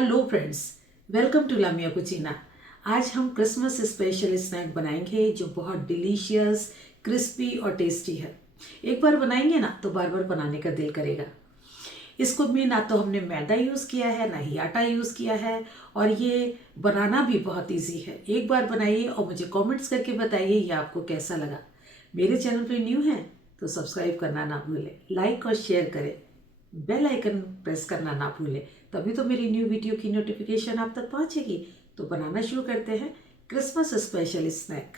Hello friends, welcome to लामिया कुचीना। आज हम क्रिसमस स्पेशल स्नैक बनाएंगे जो बहुत डिलीशियस, क्रिस्पी और टेस्टी है। एक बार बनाएंगे ना तो बार बार बनाने का दिल करेगा। इसको में ना तो हमने मैदा यूज़ किया है ना ही आटा यूज़ किया है, और ये बनाना भी बहुत इजी है। एक बार बनाइए और मुझे कमेंट्स करके बताइए ये आपको कैसा लगा। मेरे चैनल पे न्यू है तो सब्सक्राइब करना ना भूलें, लाइक और शेयर करें, बेल आइकन प्रेस करना ना भूलें, तभी तो मेरी न्यू वीडियो की नोटिफिकेशन आप तक पहुंचेगी। तो बनाना शुरू करते हैं क्रिसमस स्पेशल स्नैक।